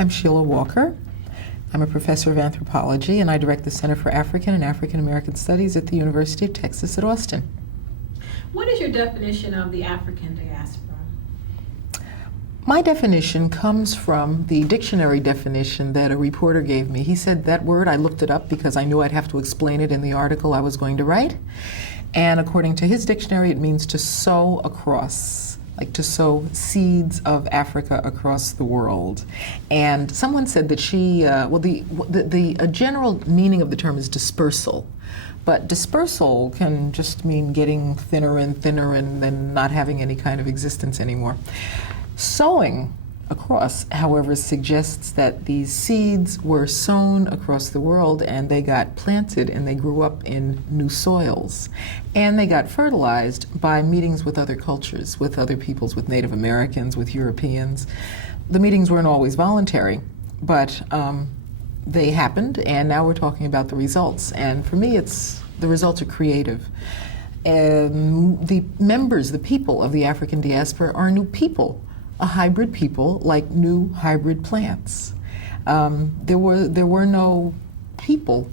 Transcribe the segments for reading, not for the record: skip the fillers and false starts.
I'm Sheila Walker. I'm a professor of anthropology, and I direct the Center for African and African American Studies at the University of Texas at Austin. What is your definition of the African diaspora? My definition comes from the dictionary definition that a reporter gave me. He said that word, I looked it up because I knew I'd have to explain it in the article I was going to write. And according to his dictionary, it means to sow across, like to sow seeds of Africa across the world. And someone said that the general meaning of the term is dispersal. But dispersal can just mean getting thinner and thinner and then not having any kind of existence anymore. Sowing across, however, suggests that these seeds were sown across the world and they got planted and they grew up in new soils. And they got fertilized by meetings with other cultures, with other peoples, with Native Americans, with Europeans. The meetings weren't always voluntary, but they happened, and now we're talking about the results. And for me, the results are creative. The members, the people of the African diaspora are new people, a hybrid people like new hybrid plants. There were no people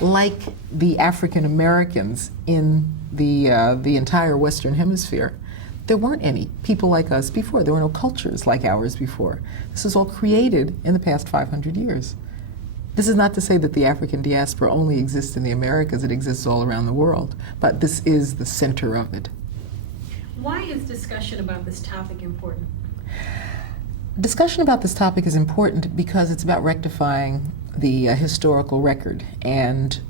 like the African Americans in the entire Western Hemisphere. There weren't any people like us before. There were no cultures like ours before. This was all created in the past 500 years. This is not to say that the African diaspora only exists in the Americas. It exists all around the world. But this is the center of it. Why is discussion about this topic important? Discussion about this topic is important because it's about rectifying the historical record and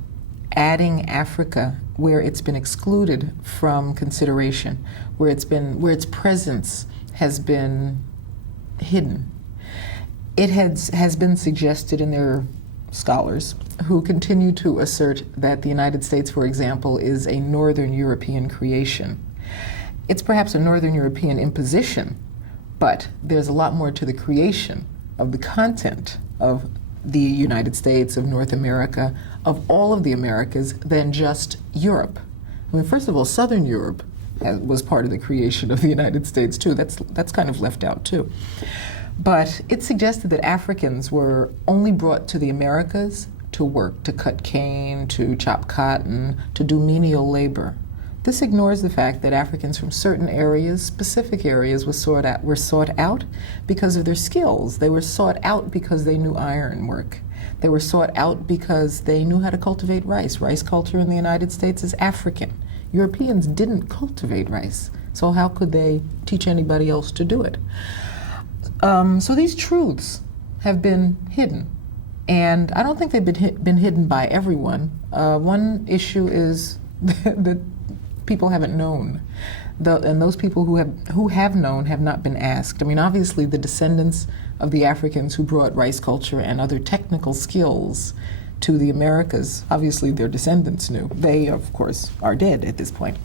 adding Africa where it's been excluded from consideration, where its presence has been hidden. It has been suggested, and there are scholars who continue to assert that the United States, for example, is a Northern European creation. It's perhaps a Northern European imposition, but there's a lot more to the creation of the content of the United States, of North America, of all of the Americas than just Europe. I mean, first of all, Southern Europe was part of the creation of the United States too. That's kind of left out too. But it suggested that Africans were only brought to the Americas to work, to cut cane, to chop cotton, to do menial labor. This ignores the fact that Africans from certain areas, specific areas, were sought out because of their skills. They were sought out because they knew ironwork. They were sought out because they knew how to cultivate rice. Rice culture in the United States is African. Europeans didn't cultivate rice, so how could they teach anybody else to do it? So these truths have been hidden, and I don't think they've been hidden by everyone. One issue is that people haven't known, and those people who have known have not been asked. I mean, obviously, the descendants of the Africans who brought rice culture and other technical skills to the Americas, obviously their descendants knew. They, of course, are dead at this point.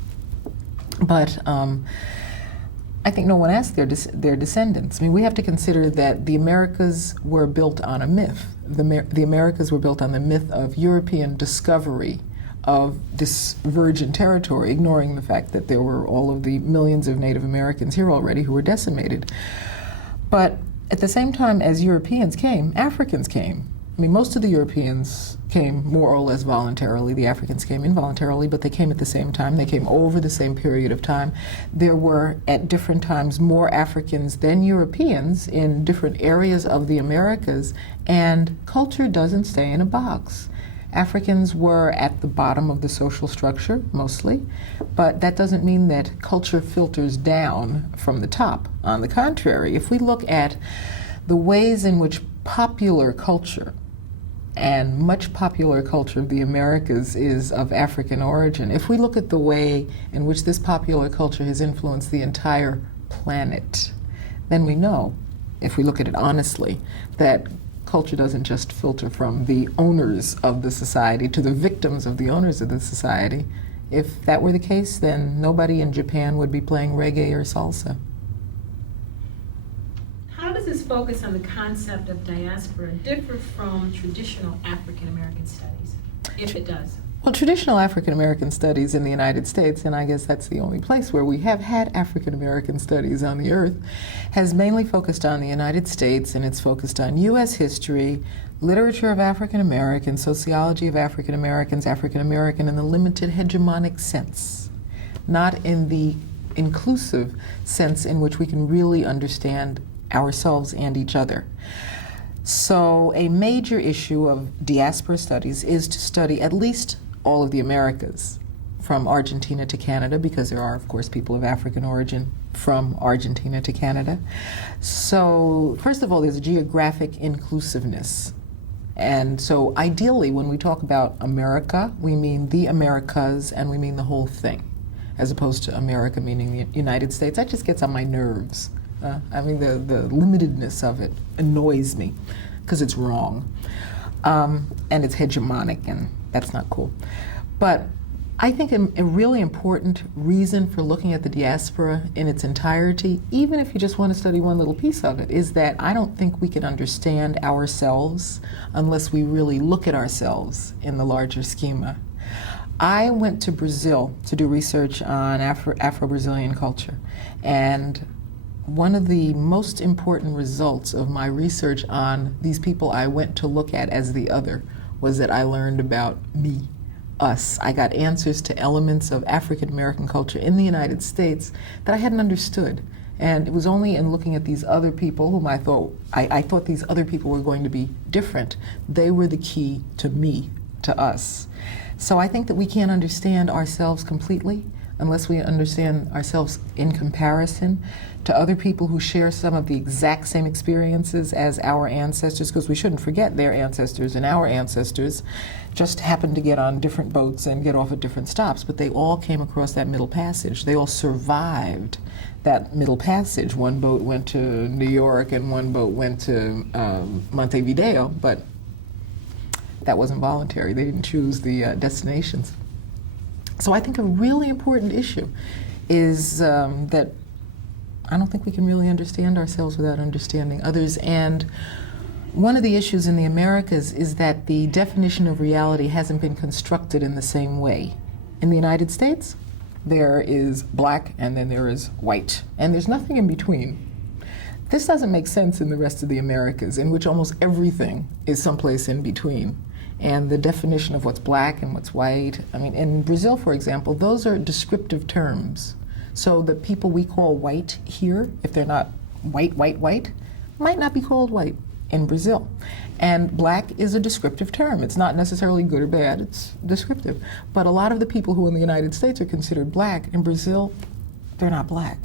But I think no one asked their descendants. I mean, we have to consider that the Americas were built on a myth. The Americas were built on the myth of European discovery of this virgin territory, ignoring the fact that there were all of the millions of Native Americans here already who were decimated. But at the same time as Europeans came, Africans came. I mean, most of the Europeans came more or less voluntarily. The Africans came involuntarily, but they came at the same time. They came over the same period of time. There were, at different times, more Africans than Europeans in different areas of the Americas, and culture doesn't stay in a box. Africans were at the bottom of the social structure, mostly, but that doesn't mean that culture filters down from the top. On the contrary, if we look at the ways in which popular culture, and much popular culture of the Americas is of African origin, if we look at the way in which this popular culture has influenced the entire planet, then we know, if we look at it honestly, that culture doesn't just filter from the owners of the society to the victims of the owners of the society. If that were the case, then nobody in Japan would be playing reggae or salsa. How does this focus on the concept of diaspora differ from traditional African American studies, if it does? Well, traditional African American studies in the United States, and I guess that's the only place where we have had African American studies on the earth, has mainly focused on the United States, and it's focused on U.S. history, literature of African Americans, sociology of African Americans, African American in the limited hegemonic sense, not in the inclusive sense in which we can really understand ourselves and each other. So a major issue of diaspora studies is to study at least all of the Americas, from Argentina to Canada, because there are, of course, people of African origin from Argentina to Canada. So, first of all, there's a geographic inclusiveness. And so, ideally, when we talk about America, we mean the Americas, and we mean the whole thing, as opposed to America meaning the United States. That just gets on my nerves. I mean, the limitedness of it annoys me, because it's wrong. And it's hegemonic, and that's not cool. But I think a really important reason for looking at the diaspora in its entirety, even if you just want to study one little piece of it, is that I don't think we can understand ourselves unless we really look at ourselves in the larger schema. I went to Brazil to do research on Afro-Brazilian culture, and one of the most important results of my research on these people I went to look at as the other was that I learned about me, us. I got answers to elements of African American culture in the United States that I hadn't understood. And it was only in looking at these other people whom I thought these other people were going to be different. They were the key to me, to us. So I think that we can't understand ourselves completely unless we understand ourselves in comparison to other people who share some of the exact same experiences as our ancestors, because we shouldn't forget their ancestors and our ancestors just happened to get on different boats and get off at different stops, but they all came across that middle passage. They all survived that middle passage. One boat went to New York and one boat went to Montevideo, but that wasn't voluntary. They didn't choose the destinations. So I think a really important issue is that I don't think we can really understand ourselves without understanding others. And one of the issues in the Americas is that the definition of reality hasn't been constructed in the same way. In the United States, there is black and then there is white, and there's nothing in between. This doesn't make sense in the rest of the Americas, in which almost everything is someplace in between. And the definition of what's black and what's white, I mean, in Brazil, for example, those are descriptive terms. So the people we call white here, if they're not white, might not be called white in Brazil. And black is a descriptive term. It's not necessarily good or bad, it's descriptive. But a lot of the people who in the United States are considered black, in Brazil, they're not black.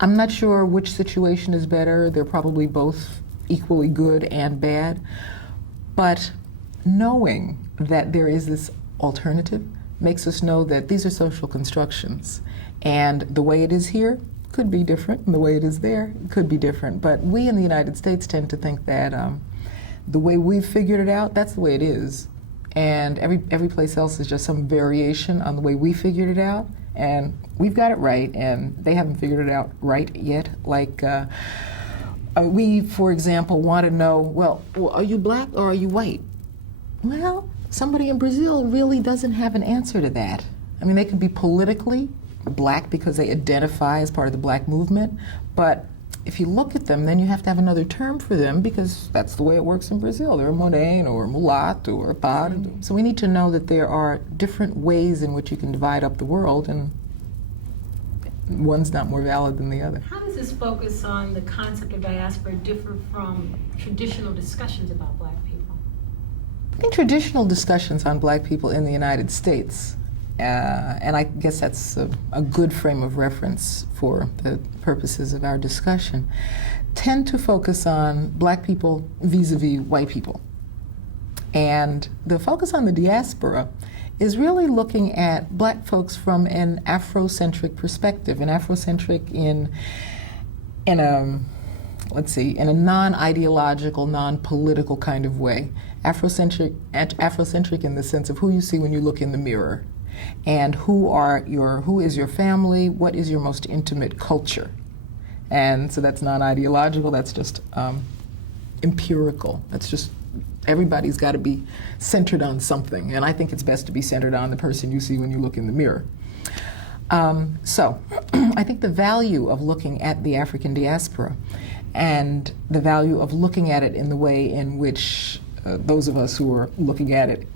I'm not sure which situation is better. They're probably both equally good and bad. But knowing that there is this alternative makes us know that these are social constructions. And the way it is here could be different, and the way it is there could be different. But we in the United States tend to think that the way we've figured it out, that's the way it is. And every place else is just some variation on the way we figured it out. And we've got it right, and they haven't figured it out right yet. Like, we, for example, want to know, well, are you black or are you white? Well, somebody in Brazil really doesn't have an answer to that. I mean, they could be politically black because they identify as part of the black movement, but if you look at them, then you have to have another term for them because that's the way it works in Brazil. They're a moreno or a mulatto or a pardo. So we need to know that there are different ways in which you can divide up the world, and one's not more valid than the other. How does this focus on the concept of diaspora differ from traditional discussions about black people? I think traditional discussions on black people in the United States, and I guess that's a good frame of reference for the purposes of our discussion, tend to focus on black people vis-a-vis white people. And the focus on the diaspora is really looking at black folks from an Afrocentric perspective, an Afrocentric in a non-ideological, non-political kind of way. Afrocentric in the sense of who you see when you look in the mirror, and who is your family, what is your most intimate culture. And so that's non-ideological, that's just empirical, that's just everybody's got to be centered on something, and I think it's best to be centered on the person you see when you look in the mirror. So I think the value of looking at the African diaspora and the value of looking at it in the way in which those of us who are looking at it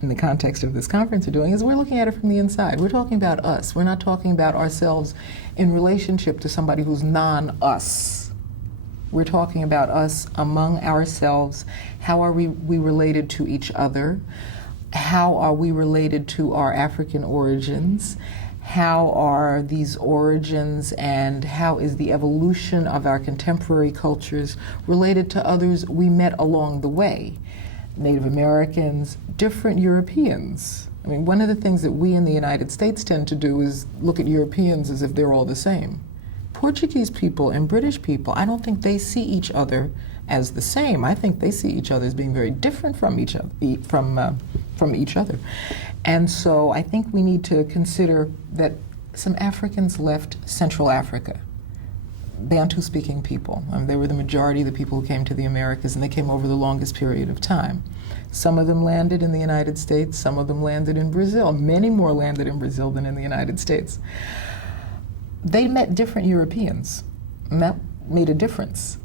in the context of this conference are doing is we're looking at it from the inside. We're talking about us. We're not talking about ourselves in relationship to somebody who's non-us. We're talking about us among ourselves. How are we related to each other? How are we related to our African origins? How are these origins and how is the evolution of our contemporary cultures related to others we met along the way? Native Americans, different Europeans. I mean, one of the things that we in the United States tend to do is look at Europeans as if they're all the same. Portuguese people and British people, I don't think they see each other as the same. I think they see each other as being very different from each other. And so I think we need to consider that some Africans left Central Africa, Bantu-speaking people. They were the majority of the people who came to the Americas, and they came over the longest period of time. Some of them landed in the United States, some of them landed in Brazil. Many more landed in Brazil than in the United States. They met different Europeans, and that made a difference.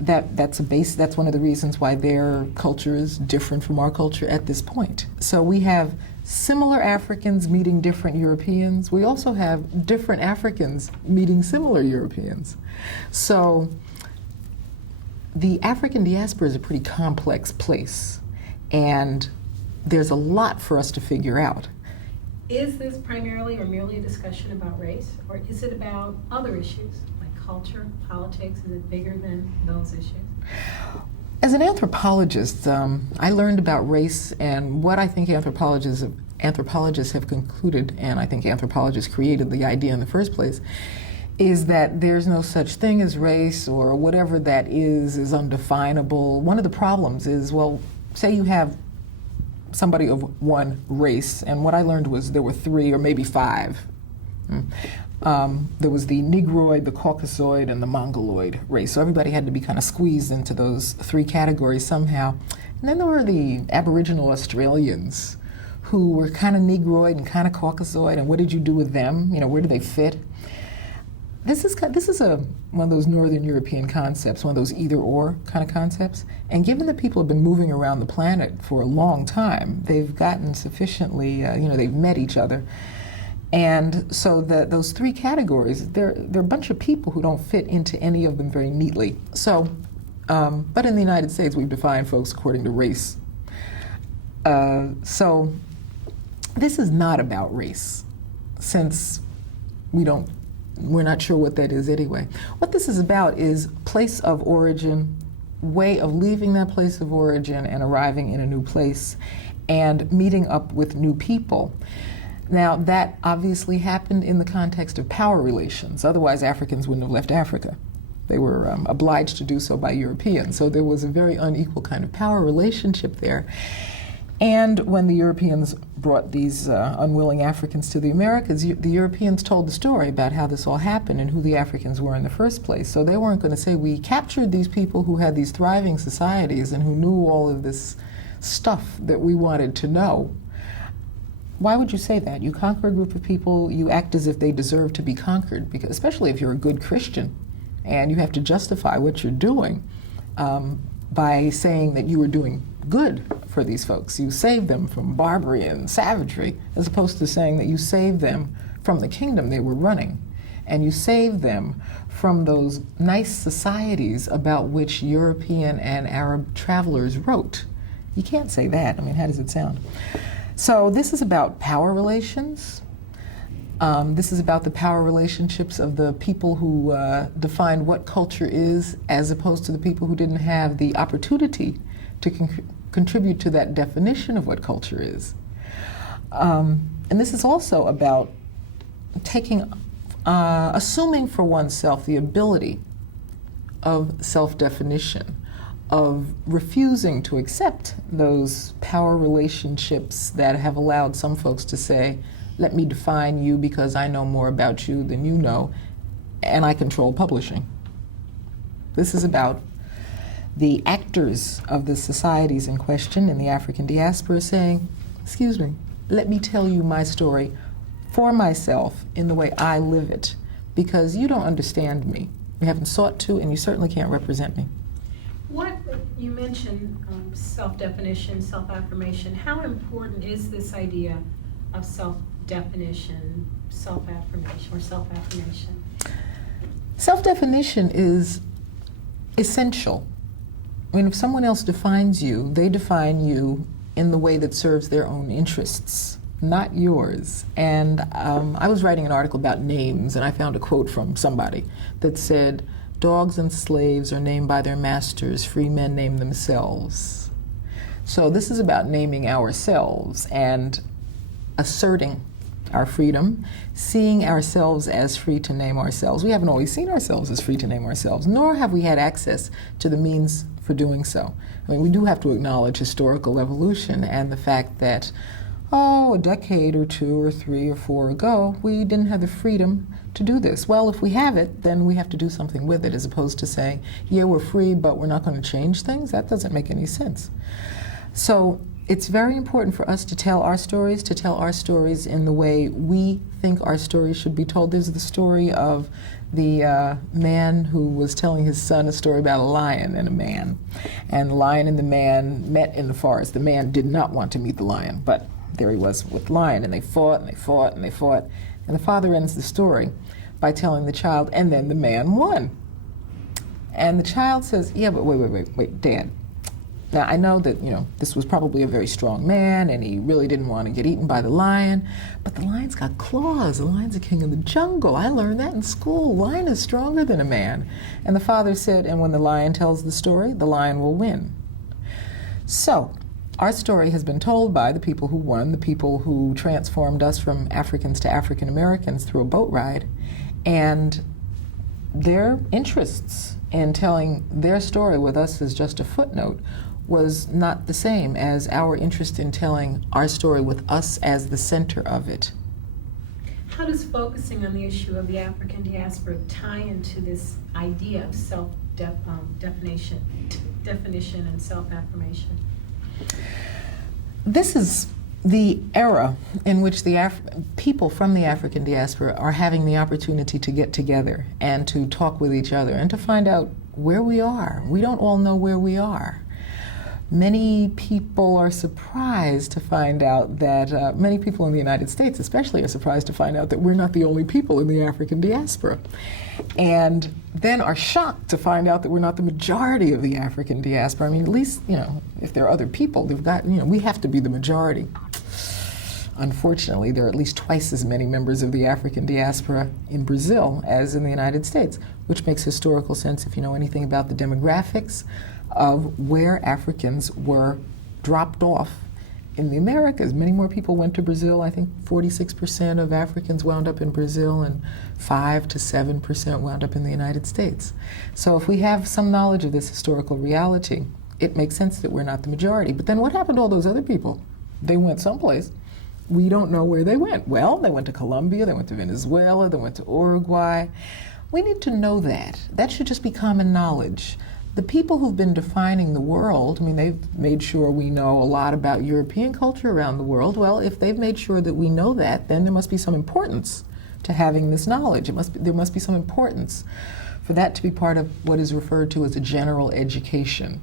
That's one of the reasons why their culture is different from our culture at this point. So we have similar Africans meeting different Europeans. We also have different Africans meeting similar Europeans. So the African diaspora is a pretty complex place, and there's a lot for us to figure out. Is this primarily or merely a discussion about race, or is it about other issues like culture, politics? Is it bigger than those issues? As an anthropologist, I learned about race, and what I think anthropologists have concluded, and I think anthropologists created the idea in the first place, is that there's no such thing as race, or whatever that is undefinable. One of the problems is, well, say you have somebody of one race, and what I learned was there were 3 or maybe 5. There was the Negroid, the Caucasoid, and the Mongoloid race. So everybody had to be kind of squeezed into those 3 categories somehow. And then there were the Aboriginal Australians who were kind of Negroid and kind of Caucasoid, and what did you do with them? You know, where do they fit? This is one of those Northern European concepts, one of those either-or kind of concepts. And given that people have been moving around the planet for a long time, they've gotten sufficiently, they've met each other. And so those 3 categories, they're a bunch of people who don't fit into any of them very neatly. So, but in the United States, we've defined folks according to race. So this is not about race, since we're not sure what that is anyway. What this is about is place of origin, way of leaving that place of origin and arriving in a new place, and meeting up with new people. Now, that obviously happened in the context of power relations. Otherwise, Africans wouldn't have left Africa. They were obliged to do so by Europeans. So there was a very unequal kind of power relationship there. And when the Europeans brought these unwilling Africans to the Americas, the Europeans told the story about how this all happened and who the Africans were in the first place. So they weren't going to say, we captured these people who had these thriving societies and who knew all of this stuff that we wanted to know. Why would you say that? You conquer a group of people, you act as if they deserve to be conquered, because especially if you're a good Christian and you have to justify what you're doing by saying that you were doing good for these folks. You saved them from barbary and savagery, as opposed to saying that you saved them from the kingdom they were running, and you saved them from those nice societies about which European and Arab travelers wrote. You can't say that. I mean, how does it sound? So this is about power relations. This is about the power relationships of the people who defined what culture is, as opposed to the people who didn't have the opportunity to contribute to that definition of what culture is. And this is also about assuming for oneself the ability of self-definition, of refusing to accept those power relationships that have allowed some folks to say, let me define you because I know more about you than you know, and I control publishing. This is about the actors of the societies in question in the African diaspora saying, excuse me, let me tell you my story for myself in the way I live it, because you don't understand me. You haven't sought to, and you certainly can't represent me. What, you mentioned self-definition, self-affirmation. How important is this idea of self-definition, self-affirmation, or self-affirmation? Self-definition is essential. I mean, if someone else defines you, they define you in the way that serves their own interests, not yours. And I was writing an article about names, and I found a quote from somebody that said, "Dogs and slaves are named by their masters, free men name themselves." So this is about naming ourselves and asserting our freedom, seeing ourselves as free to name ourselves. We haven't always seen ourselves as free to name ourselves, nor have we had access to the means for doing so. I mean, we do have to acknowledge historical evolution and the fact that, a decade or 2 or 3 or 4 ago, we didn't have the freedom to do this. Well, if we have it, then we have to do something with it, as opposed to saying, yeah, we're free, but we're not going to change things. That doesn't make any sense. So it's very important for us to tell our stories in the way we think our stories should be told. There's the story of the man who was telling his son a story about a lion and a man. And the lion and the man met in the forest. The man did not want to meet the lion, but there he was with the lion, and they fought and they fought and they fought. And the father ends the story by telling the child, and then the man won. And the child says, yeah, but wait, Dad. Now, I know that, this was probably a very strong man, and he really didn't want to get eaten by the lion, but the lion's got claws. The lion's a king of the jungle. I learned that in school. A lion is stronger than a man. And the father said, and when the lion tells the story, the lion will win. So, our story has been told by the people who won, the people who transformed us from Africans to African Americans through a boat ride, and their interests in telling their story with us as just a footnote was not the same as our interest in telling our story with us as the center of it. How does focusing on the issue of the African diaspora tie into this idea of self-definition and self-affirmation? This is the era in which the people from the African diaspora are having the opportunity to get together and to talk with each other and to find out where we are. We don't all know where we are. Many people are surprised to find out that, many people in the United States especially are surprised to find out that we're not the only people in the African diaspora. And then are shocked to find out that we're not the majority of the African diaspora. I mean, at least, if there are other people, we have to be the majority. Unfortunately, there are at least twice as many members of the African diaspora in Brazil as in the United States, which makes historical sense if you know anything about the demographics of where Africans were dropped off in the Americas. Many more people went to Brazil. I think 46% of Africans wound up in Brazil, and 5 to 7% wound up in the United States. So if we have some knowledge of this historical reality, it makes sense that we're not the majority. But then what happened to all those other people? They went someplace. We don't know where they went. Well, they went to Colombia, they went to Venezuela, they went to Uruguay. We need to know that. That should just be common knowledge. The people who've been defining the world, they've made sure we know a lot about European culture around the world. Well, if they've made sure that we know that, then there must be some importance to having this knowledge. There must be some importance for that to be part of what is referred to as a general education.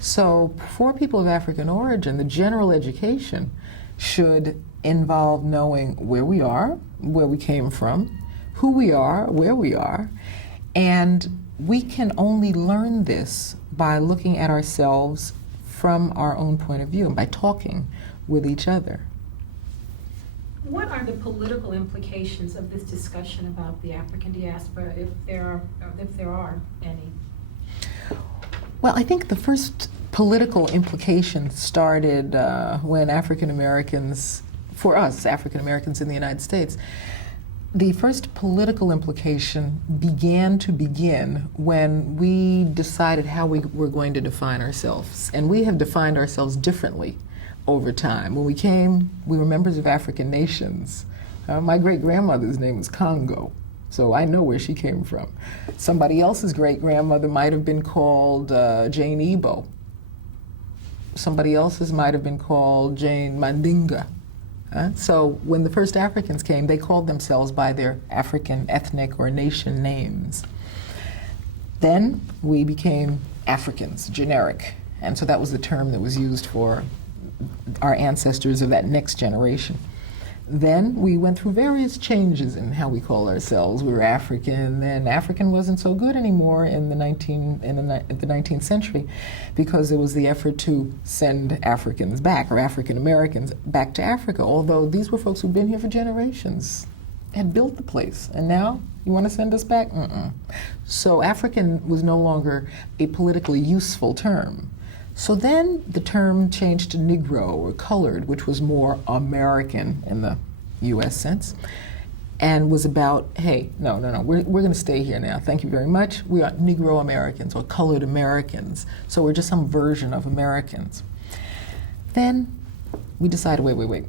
So for people of African origin, the general education should involve knowing where we are, where we came from, who we are, where we are, and we can only learn this by looking at ourselves from our own point of view and by talking with each other. What are the political implications of this discussion about the African diaspora, if there are any? Well, I think the first political implication started when African Americans, for us, African Americans in the United States, the first political implication began when we decided how we were going to define ourselves. And we have defined ourselves differently over time. When we came, we were members of African nations. My great-grandmother's name was Congo. so I know where she came from. Somebody else's great-grandmother might have been called Jane Ebo. Somebody else's might have been called Jane Mandinga. So when the first Africans came, they called themselves by their African ethnic or nation names. Then we became Africans, generic, and so that was the term that was used for our ancestors of that next generation. Then we went through various changes in how we call ourselves. We were African, then African wasn't so good anymore in the 19th century, because there was the effort to send Africans back, or African Americans back to Africa, although these were folks who'd been here for generations, had built the place, and now you want to send us back? So African was no longer a politically useful term. So then the term changed to Negro or colored, which was more American in the US sense, and was about, hey, no, we're going to stay here now. Thank you very much. We are Negro Americans or colored Americans. So we're just some version of Americans. Then we decided, wait,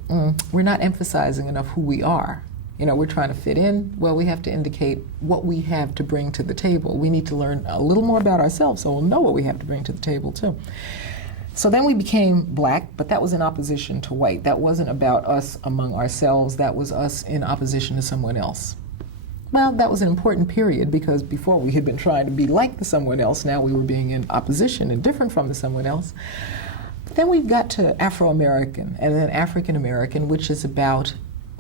we're not emphasizing enough who we are. You know, we're trying to fit in. Well, we have to indicate what we have to bring to the table. We need to learn a little more about ourselves so we'll know what we have to bring to the table too. So then we became black, but that was in opposition to white. That wasn't about us among ourselves. That was us in opposition to someone else. Well, that was an important period, because before we had been trying to be like the someone else, now we were being in opposition and different from the someone else. Then we got to Afro-American and then African American, which is about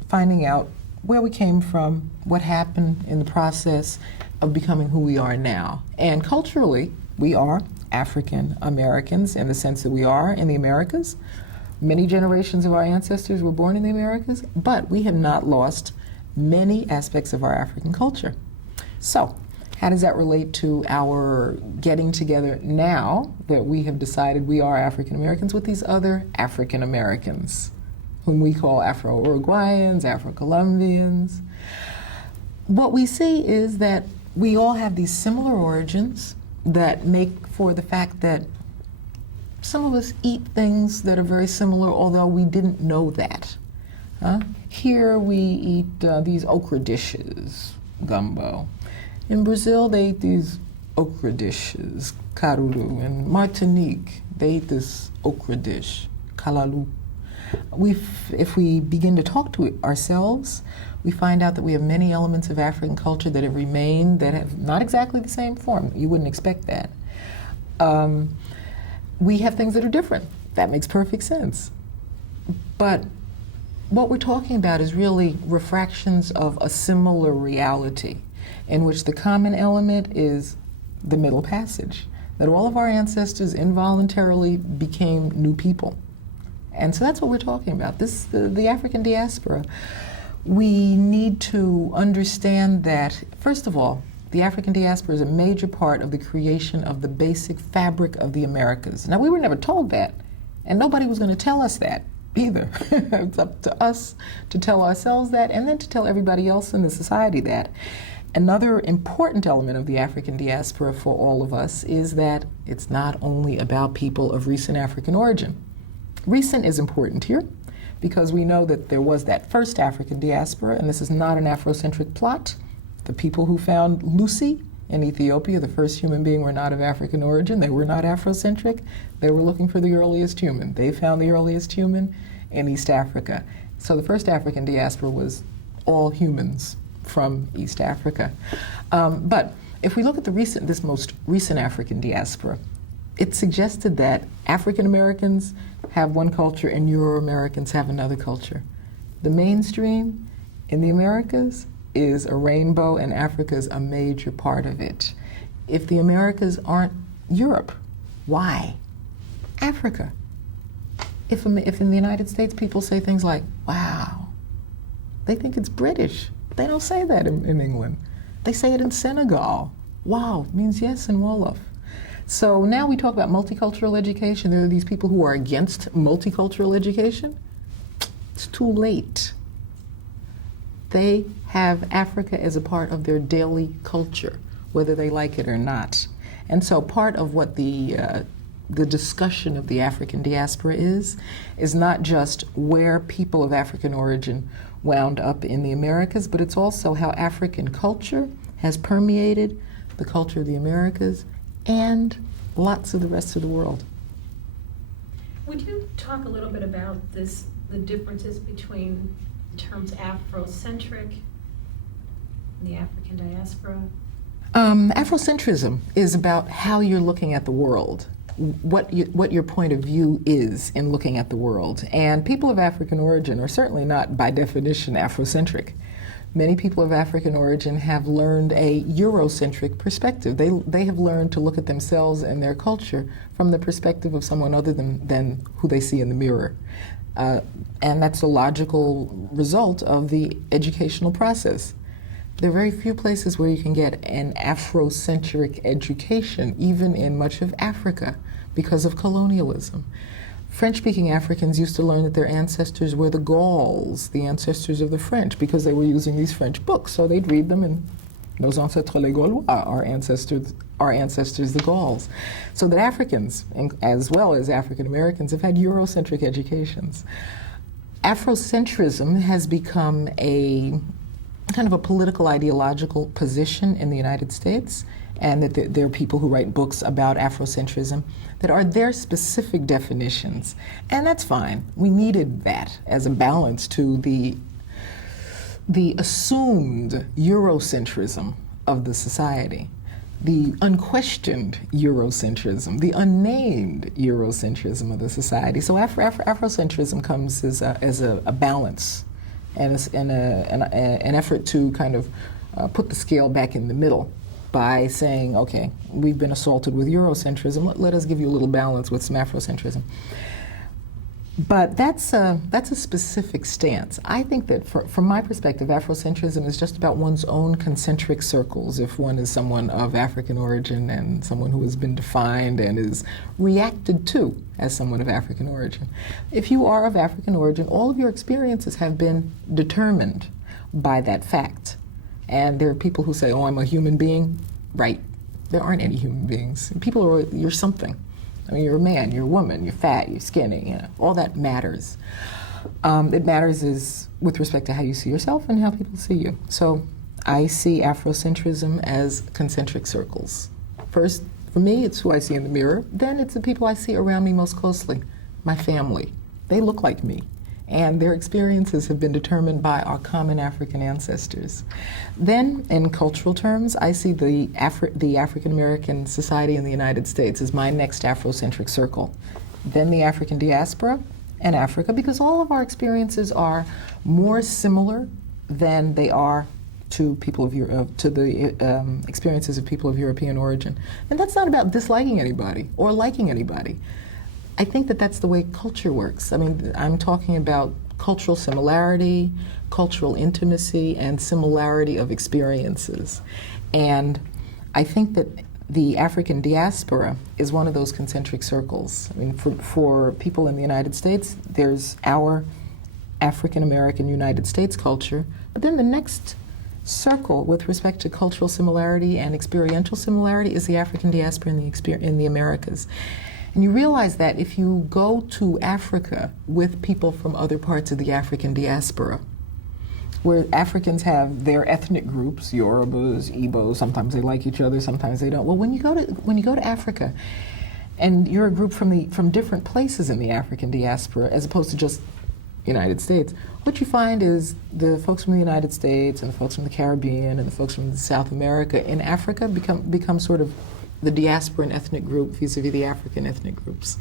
finding out where we came from, what happened in the process of becoming who we are now. And culturally, we are African Americans in the sense that we are in the Americas. Many generations of our ancestors were born in the Americas, but we have not lost many aspects of our African culture. So, how does that relate to our getting together now that we have decided we are African Americans with these other African Americans, whom we call Afro-Uruguayans, Afro-Colombians? What we see is that we all have these similar origins that make for the fact that some of us eat things that are very similar, although we didn't know that. Here we eat these okra dishes, gumbo. In Brazil, they eat these okra dishes, caruru. In Martinique, they eat this okra dish, calalu. If we begin to talk to ourselves, we find out that we have many elements of African culture that have remained that have not exactly the same form. You wouldn't expect that. We have things that are different. That makes perfect sense. But what we're talking about is really refractions of a similar reality, in which the common element is the Middle Passage, that all of our ancestors involuntarily became new people. And so that's what we're talking about. The African diaspora. We need to understand that, first of all, the African diaspora is a major part of the creation of the basic fabric of the Americas. Now, we were never told that, and nobody was going to tell us that either. It's up to us to tell ourselves that, and then to tell everybody else in the society that. Another important element of the African diaspora for all of us is that it's not only about people of recent African origin. Recent is important here because we know that there was that first African diaspora, and this is not an Afrocentric plot. The people who found Lucy in Ethiopia, the first human being, were not of African origin. They were not Afrocentric. They were looking for the earliest human. They found the earliest human in East Africa. So the first African diaspora was all humans from East Africa. But if we look at this most recent African diaspora, it suggested that African Americans have one culture and Euro-Americans have another culture. The mainstream in the Americas is a rainbow, and Africa's a major part of it. If the Americas aren't Europe, why? Africa. If in the United States people say things like, wow, they think it's British. They don't say that in England. They say it in Senegal. Wow means yes in Wolof. So now we talk about multicultural education. There are these people who are against multicultural education. It's too late. They have Africa as a part of their daily culture, whether they like it or not. And so part of what the discussion of the African diaspora is not just where people of African origin wound up in the Americas, but it's also how African culture has permeated the culture of the Americas and lots of the rest of the world. Would you talk a little bit about the differences between terms Afrocentric and the African diaspora? Afrocentrism is about how you're looking at the world, what your point of view is in looking at the world. And people of African origin are certainly not, by definition, Afrocentric. Many people of African origin have learned a Eurocentric perspective. They have learned to look at themselves and their culture from the perspective of someone other than who they see in the mirror. And that's a logical result of the educational process. There are very few places where you can get an Afrocentric education, even in much of Africa, because of colonialism. French-speaking Africans used to learn that their ancestors were the Gauls, the ancestors of the French, because they were using these French books. So they'd read them, and nos ancêtres les Gaulois, our ancestors the Gauls. So that Africans, as well as African Americans, have had Eurocentric educations. Afrocentrism has become a kind of a political ideological position in the United States, and that there are people who write books about Afrocentrism that are their specific definitions. And that's fine. We needed that as a balance to the assumed Eurocentrism of the society, the unquestioned Eurocentrism, the unnamed Eurocentrism of the society. So Afrocentrism comes as a balance and an effort to kind of put the scale back in the middle by saying, okay, we've been assaulted with Eurocentrism, let us give you a little balance with some Afrocentrism. But that's a specific stance. I think that from my perspective, Afrocentrism is just about one's own concentric circles. If one is someone of African origin and someone who has been defined and is reacted to as someone of African origin. If you are of African origin, all of your experiences have been determined by that fact. And there are people who say, oh, I'm a human being. Right. There aren't any human beings. You're something. I mean, you're a man, you're a woman, you're fat, you're skinny, all that matters. It matters is with respect to how you see yourself and how people see you. So I see Afrocentrism as concentric circles. First, for me, it's who I see in the mirror. Then it's the people I see around me most closely, my family. They look like me, and their experiences have been determined by our common African ancestors. Then, in cultural terms, I see the African American society in the United States as my next Afrocentric circle. Then the African diaspora and Africa, because all of our experiences are more similar than they are to people of to the experiences of people of European origin. And that's not about disliking anybody or liking anybody. I think that that's the way culture works. I mean, I'm talking about cultural similarity, cultural intimacy, and similarity of experiences. And I think that the African diaspora is one of those concentric circles. I mean, for people in the United States, there's our African American United States culture, but then the next circle with respect to cultural similarity and experiential similarity is the African diaspora in the Americas. And you realize that if you go to Africa with people from other parts of the African diaspora, where Africans have their ethnic groups, Yorubas, Igbos, sometimes they like each other, sometimes they don't. Well, when you go to Africa, and you're a group from different places in the African diaspora, as opposed to just United States, what you find is the folks from the United States and the folks from the Caribbean and the folks from South America in Africa become sort of the diasporan ethnic group vis-a-vis the African ethnic groups.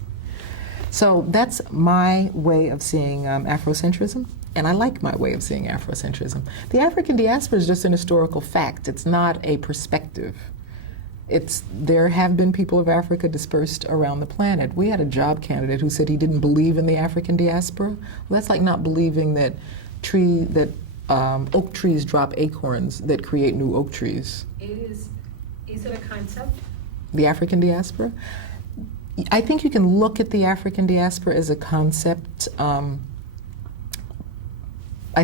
So that's my way of seeing Afrocentrism, and I like my way of seeing Afrocentrism. The African diaspora is just an historical fact. It's not a perspective. There have been people of Africa dispersed around the planet. We had a job candidate who said he didn't believe in the African diaspora. Well, that's like not believing that oak trees drop acorns that create new oak trees. Is it a concept? The African diaspora? I think you can look at the African diaspora as a concept. I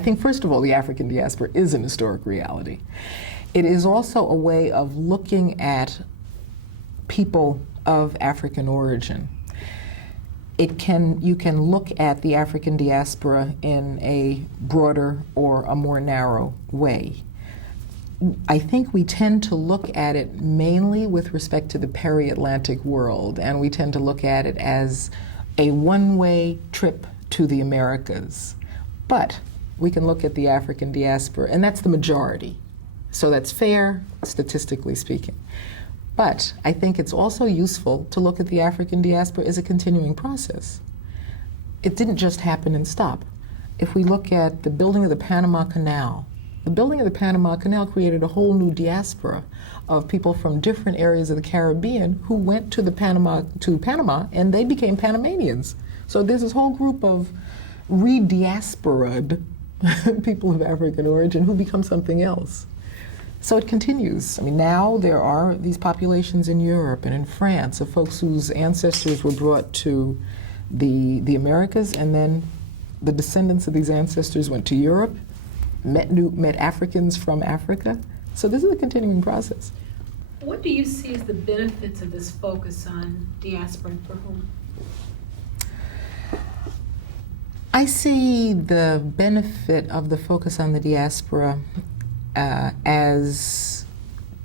think, first of all, the African diaspora is an historic reality. It is also a way of looking at people of African origin. you can look at the African diaspora in a broader or a more narrow way. I think we tend to look at it mainly with respect to the peri-Atlantic world, and we tend to look at it as a one-way trip to the Americas. But we can look at the African diaspora, and that's the majority. So that's fair, statistically speaking. But I think it's also useful to look at the African diaspora as a continuing process. It didn't just happen and stop. If we look at the building of the Panama Canal, the building of the Panama Canal created a whole new diaspora of people from different areas of the Caribbean who went to Panama, and they became Panamanians. So there's this whole group of re-diasporaed people of African origin who become something else. So it continues. I mean, now there are these populations in Europe and in France of folks whose ancestors were brought to the Americas, and then the descendants of these ancestors went to Europe, met Africans from Africa. So this is a continuing process. What do you see as the benefits of this focus on diaspora and for whom? I see the benefit of the focus on the diaspora as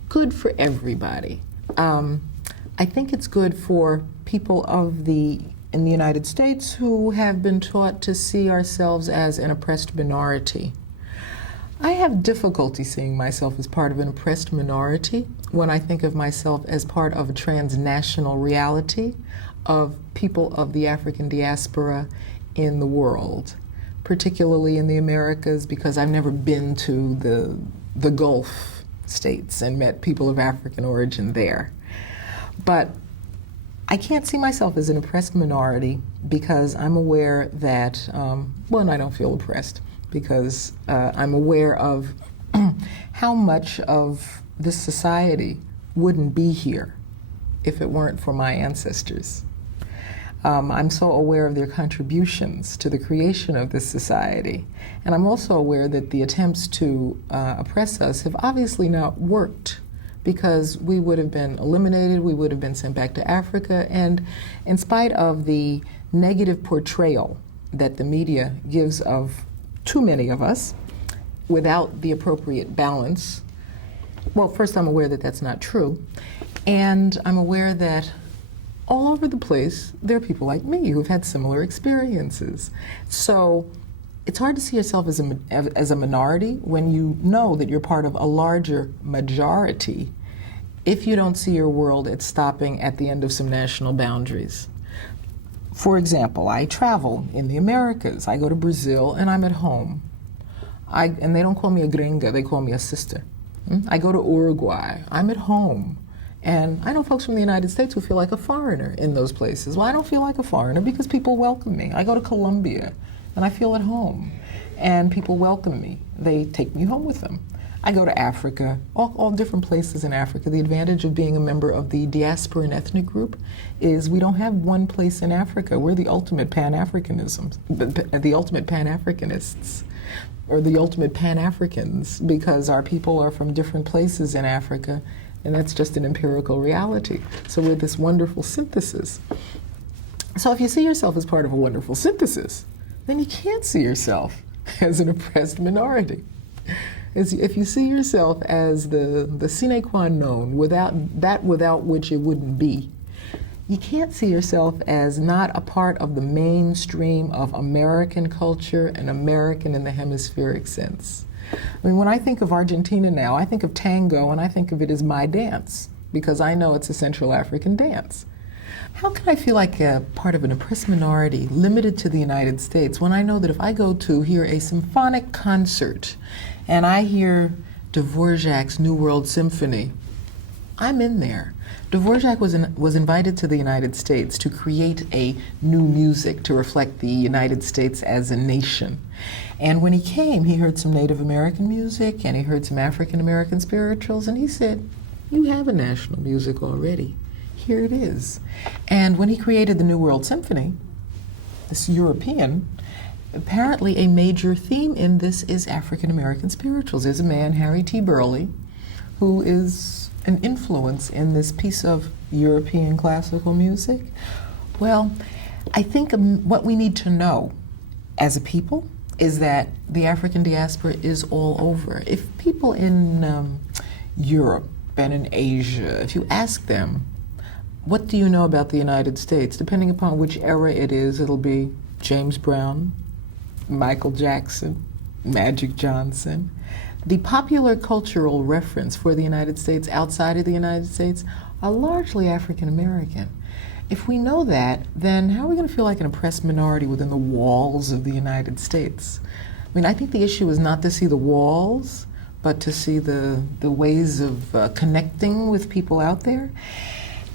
good for everybody. I think it's good for people in the United States who have been taught to see ourselves as an oppressed minority. I have difficulty seeing myself as part of an oppressed minority when I think of myself as part of a transnational reality of people of the African diaspora in the world, particularly in the Americas, because I've never been to the Gulf states and met people of African origin there. But I can't see myself as an oppressed minority because I'm aware that, I don't feel oppressed because I'm aware of how much of this society wouldn't be here if it weren't for my ancestors. I'm so aware of their contributions to the creation of this society. And I'm also aware that the attempts to oppress us have obviously not worked, because we would have been eliminated, we would have been sent back to Africa, and in spite of the negative portrayal that the media gives of too many of us without the appropriate balance, well, first I'm aware that that's not true, and I'm aware that all over the place, there are people like me who've had similar experiences. So it's hard to see yourself as a minority when you know that you're part of a larger majority if you don't see your world as stopping at the end of some national boundaries. For example, I travel in the Americas. I go to Brazil and I'm at home. And they don't call me a gringa, they call me a sister. I go to Uruguay, I'm at home. And I know folks from the United States who feel like a foreigner in those places. Well, I don't feel like a foreigner because people welcome me. I go to Colombia and I feel at home and people welcome me. They take me home with them. I go to Africa, all different places in Africa. The advantage of being a member of the diasporan ethnic group is we don't have one place in Africa. We're the ultimate Pan-Africanism, the ultimate Pan-Africanists, or the ultimate Pan-Africans, because our people are from different places in Africa. And that's just an empirical reality. So we're this wonderful synthesis. So if you see yourself as part of a wonderful synthesis, then you can't see yourself as an oppressed minority. If you see yourself as the sine qua non, without which it wouldn't be, you can't see yourself as not a part of the mainstream of American culture and American in the hemispheric sense. I mean, when I think of Argentina now, I think of tango and I think of it as my dance because I know it's a Central African dance. How can I feel like a part of an oppressed minority limited to the United States when I know that if I go to hear a symphonic concert and I hear Dvorak's New World Symphony, I'm in there. Dvorak was invited to the United States to create a new music to reflect the United States as a nation. And when he came, he heard some Native American music and he heard some African American spirituals, and he said, "You have a national music already. Here it is." And when he created the New World Symphony, this European, apparently a major theme in this is African American spirituals. There's a man, Harry T. Burleigh, who is an influence in this piece of European classical music. Well, I think what we need to know as a people is that the African diaspora is all over. If people in Europe and in Asia, if you ask them, what do you know about the United States? Depending upon which era it is, it'll be James Brown, Michael Jackson, Magic Johnson. The popular cultural reference for the United States outside of the United States are largely African American. If we know that, then how are we going to feel like an oppressed minority within the walls of the United States? I mean, I think the issue is not to see the walls, but to see the ways of connecting with people out there.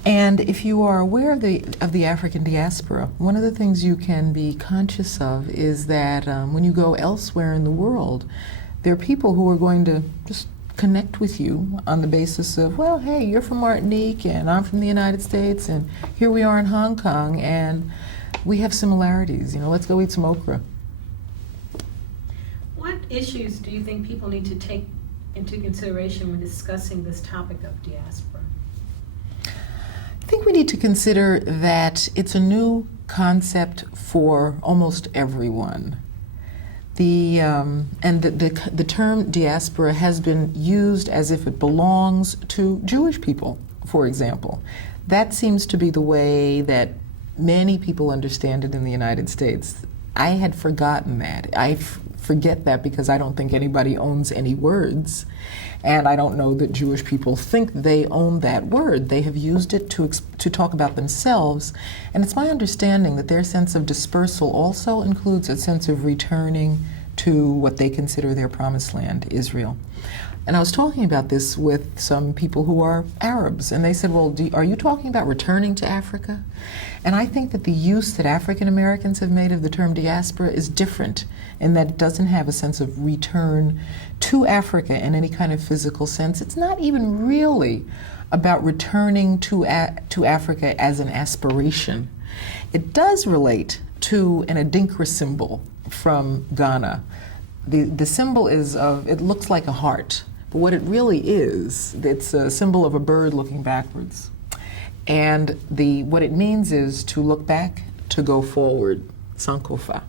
And if you are aware of the African diaspora, one of the things you can be conscious of is that when you go elsewhere in the world, there are people who are going to just connect with you on the basis of, well, hey, you're from Martinique and I'm from the United States and here we are in Hong Kong and we have similarities, let's go eat some okra. What issues do you think people need to take into consideration when discussing this topic of diaspora? I think we need to consider that it's a new concept for almost everyone. The term diaspora has been used as if it belongs to Jewish people, for example. That seems to be the way that many people understand it in the United States. I had forgotten that. I forget that because I don't think anybody owns any words. And I don't know that Jewish people think they own that word. They have used it to talk about themselves. And it's my understanding that their sense of dispersal also includes a sense of returning to what they consider their promised land, Israel. And I was talking about this with some people who are Arabs, and they said, well, are you talking about returning to Africa? And I think that the use that African Americans have made of the term diaspora is different in that it doesn't have a sense of return to Africa in any kind of physical sense. It's not even really about returning to Africa as an aspiration. It does relate to an Adinkra symbol from Ghana. The symbol it looks like a heart. But what it really is, it's a symbol of a bird looking backwards. And what it means is to look back, to go forward, Sankofa.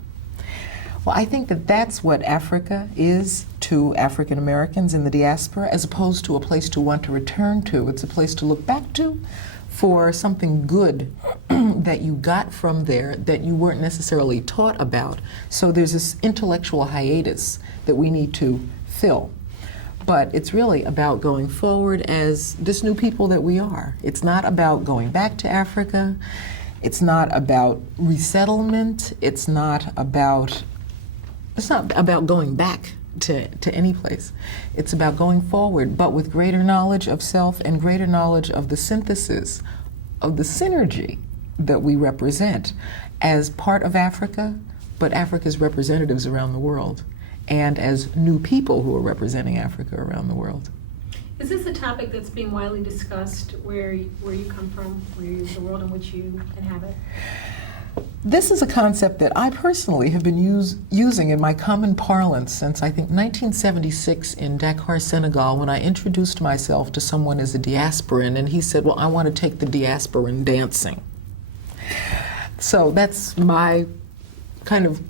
Well, I think that that's what Africa is to African Americans in the diaspora, as opposed to a place to want to return to. It's a place to look back to for something good that you got from there that you weren't necessarily taught about. So there's this intellectual hiatus that we need to fill. But it's really about going forward as this new people that we are. It's not about going back to Africa. It's not about resettlement. It's not about going back to any place. It's about going forward, but with greater knowledge of self and greater knowledge of the synthesis, of the synergy that we represent as part of Africa, but Africa's representatives around the world, and as new people who are representing Africa around the world. Is this a topic that's being widely discussed where you come from, the world in which you inhabit? This is a concept that I personally have been using in my common parlance since, I think, 1976 in Dakar, Senegal, when I introduced myself to someone as a diasporan, and he said, well, I want to take the diasporan dancing. So that's my kind of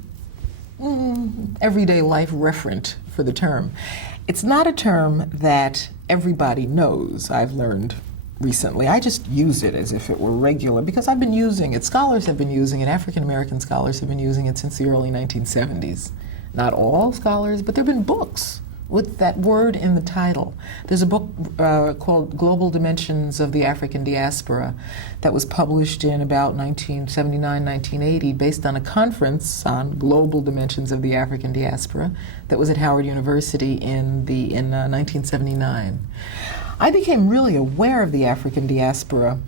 everyday life referent for the term. It's not a term that everybody knows, I've learned recently. I just use it as if it were regular because I've been using it. Scholars have been using it. African American scholars have been using it since the early 1970s. Not all scholars, but there have been books with that word in the title. There's a book called Global Dimensions of the African Diaspora that was published in about 1979, 1980 based on a conference on global dimensions of the African diaspora that was at Howard University in 1979. I became really aware of the African diaspora.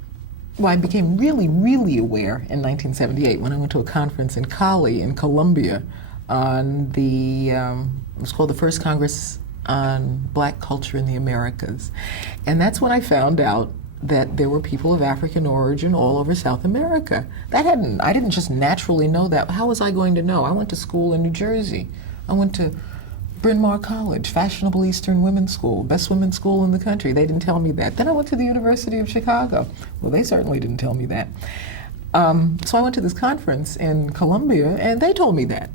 Well, I became really, really aware in 1978 when I went to a conference in Cali in Colombia on it was called the First Congress on Black Culture in the Americas. And that's when I found out that there were people of African origin all over South America. I didn't just naturally know that. How was I going to know? I went to school in New Jersey. I went to Bryn Mawr College, fashionable Eastern women's school, best women's school in the country. They didn't tell me that. Then I went to the University of Chicago. Well, they certainly didn't tell me that. So I went to this conference in Colombia, and they told me that.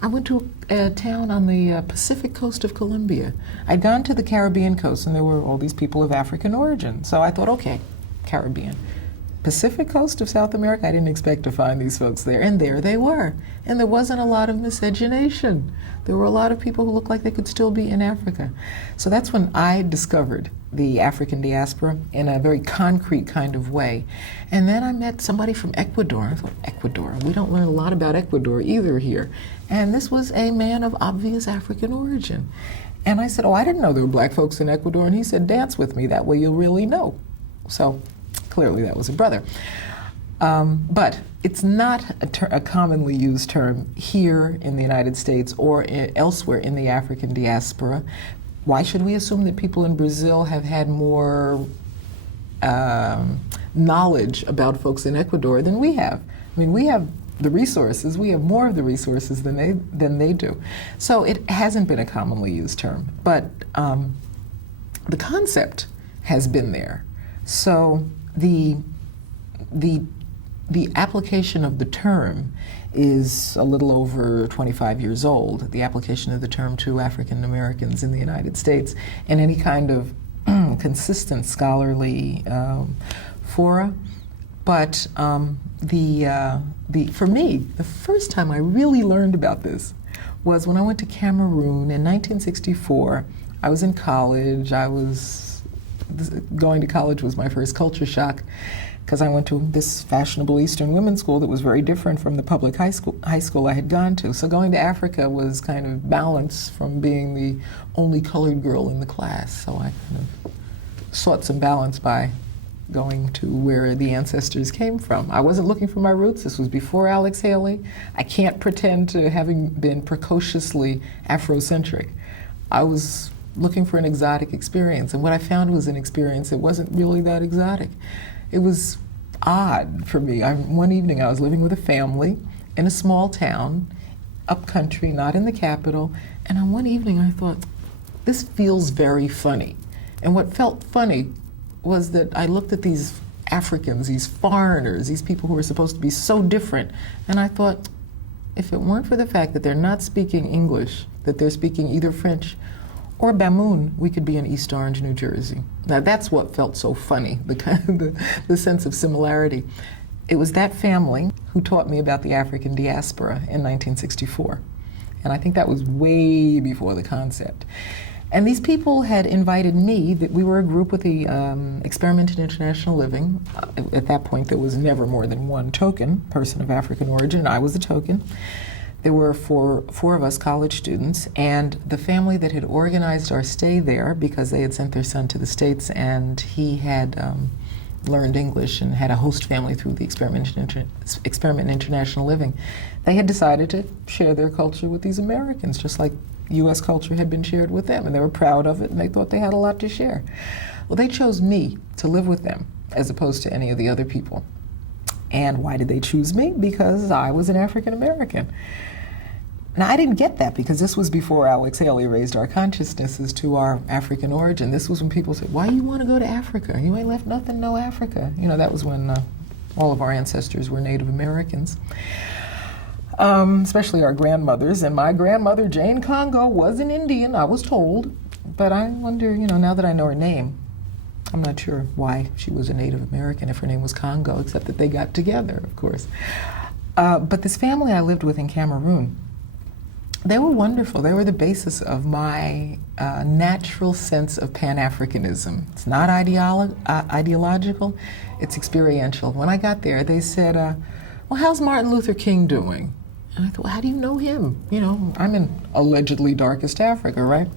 I went to a town on the Pacific coast of Colombia. I'd gone to the Caribbean coast, and there were all these people of African origin. So I thought, okay, Caribbean. Pacific coast of South America, I didn't expect to find these folks there, and there they were. And there wasn't a lot of miscegenation. There were a lot of people who looked like they could still be in Africa. So that's when I discovered the African diaspora in a very concrete kind of way. And then I met somebody from Ecuador. I thought, Ecuador, we don't learn a lot about Ecuador either here. And this was a man of obvious African origin. And I said, oh, I didn't know there were black folks in Ecuador. And he said, dance with me, that way you'll really know. So clearly that was a brother. But it's not a commonly used term here in the United States or elsewhere in the African diaspora. Why should we assume that people in Brazil have had more knowledge about folks in Ecuador than we have? I mean, we have the resources, we have more of the resources than they do. So it hasn't been a commonly used term, but the concept has been there. So the application of the term is a little over 25 years old, the application of the term to African Americans in the United States, and any kind of consistent scholarly fora. But for me, the first time I really learned about this was when I went to Cameroon in 1964. I was in college. Going to college was my first culture shock, because I went to this fashionable Eastern women's school that was very different from the public high school I had gone to. So going to Africa was kind of balance from being the only colored girl in the class. So I kind of sought some balance by going to where the ancestors came from. I wasn't looking for my roots. This was before Alex Haley. I can't pretend to having been precociously Afrocentric. I was looking for an exotic experience, and what I found was an experience that wasn't really that exotic. It was odd for me. One evening I was living with a family in a small town, up country, not in the capital, and on one evening I thought, this feels very funny. And what felt funny was that I looked at these Africans, these foreigners, these people who were supposed to be so different, and I thought, if it weren't for the fact that they're not speaking English, that they're speaking either French or Bamoun, we could be in East Orange, New Jersey. Now that's what felt so funny, the sense of similarity. It was that family who taught me about the African diaspora in 1964. And I think that was way before the concept. And these people had invited me, that we were a group with the Experiment in International Living. At that point there was never more than one token, person of African origin, and I was the token. There were four of us college students, and the family that had organized our stay there, because they had sent their son to the States and he had learned English and had a host family through the Experiment in International Living, they had decided to share their culture with these Americans, just like U.S. culture had been shared with them, and they were proud of it, and they thought they had a lot to share. Well, they chose me to live with them, as opposed to any of the other people. And why did they choose me? Because I was an African American. Now, I didn't get that, because this was before Alex Haley raised our consciousnesses to our African origin. This was when people said, why you want to go to Africa? You ain't left nothing, no Africa. You know, that was when all of our ancestors were Native Americans, especially our grandmothers. And my grandmother, Jane Congo, was an Indian, I was told. But I wonder, you know, now that I know her name, I'm not sure why she was a Native American if her name was Congo, except that they got together, of course. But this family I lived with in Cameroon, they were wonderful. They were the basis of my natural sense of Pan-Africanism. It's not ideological, it's experiential. When I got there, they said, well, how's Martin Luther King doing? And I thought, well, how do you know him? You know, I'm in allegedly darkest Africa, right?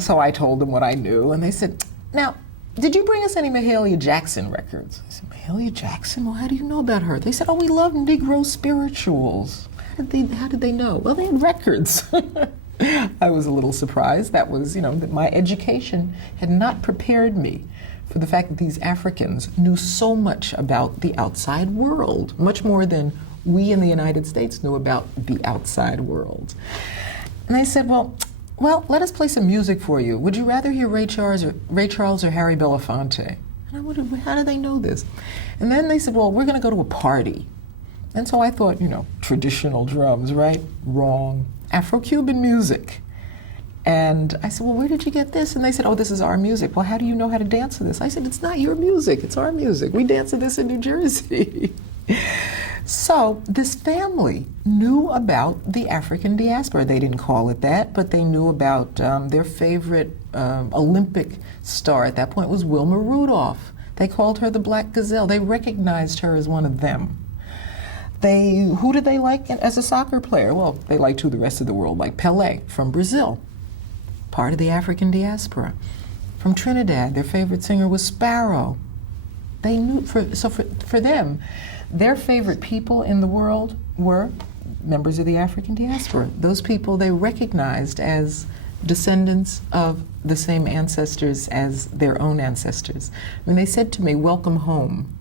So I told them what I knew, and they said, now, did you bring us any Mahalia Jackson records? I said, Mahalia Jackson? Well, how do you know about her? They said, oh, we love Negro spirituals. How did they know? Well, they had records. I was a little surprised. That was, you know, that my education had not prepared me for the fact that these Africans knew so much about the outside world, much more than we in the United States knew about the outside world. And they said, well, let us play some music for you. Would you rather hear Ray Charles or Harry Belafonte? And I wondered, well, how do they know this? And then they said, well, we're going to go to a party. And so I thought, traditional drums, right? Wrong. Afro-Cuban music. And I said, well, where did you get this? And they said, oh, this is our music. Well, how do you know how to dance to this? I said, it's not your music, it's our music. We dance to this in New Jersey. So this family knew about the African diaspora. They didn't call it that, but they knew about their favorite Olympic star at that point was Wilma Rudolph. They called her the Black Gazelle. They recognized her as one of them. Who did they like as a soccer player? Well, they liked who the rest of the world liked. Pelé from Brazil, part of the African diaspora. From Trinidad, their favorite singer was Sparrow. They knew, for them, their favorite people in the world were members of the African diaspora. Those people they recognized as descendants of the same ancestors as their own ancestors. When they said to me, welcome home,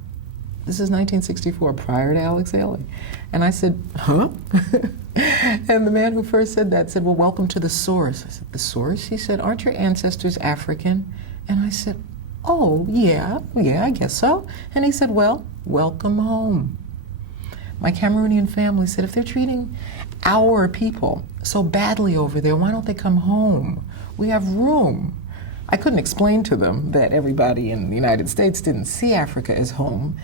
this is 1964, prior to Alex Haley. And I said, huh? And the man who first said that said, well, welcome to the source. I said, the source? He said, aren't your ancestors African? And I said, oh, yeah, I guess so. And he said, well, welcome home. My Cameroonian family said, if they're treating our people so badly over there, why don't they come home? We have room. I couldn't explain to them that everybody in the United States didn't see Africa as home,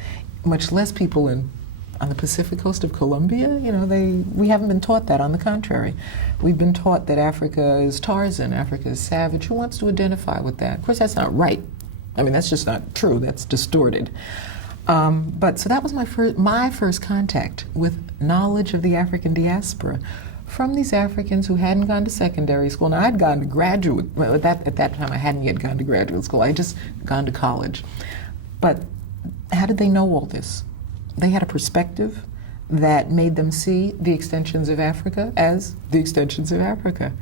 much less people on the Pacific coast of Colombia. We haven't been taught that. On the contrary, we've been taught that Africa is Tarzan, Africa is savage. Who wants to identify with that? Of course, that's not right. I mean, that's just not true. That's distorted. But so that was my first contact with knowledge of the African diaspora from these Africans who hadn't gone to secondary school. Now, I'd gone to graduate, well, at that time I hadn't yet gone to graduate school. I had just gone to college. But how did they know all this? They had a perspective that made them see the extensions of Africa as the extensions of Africa.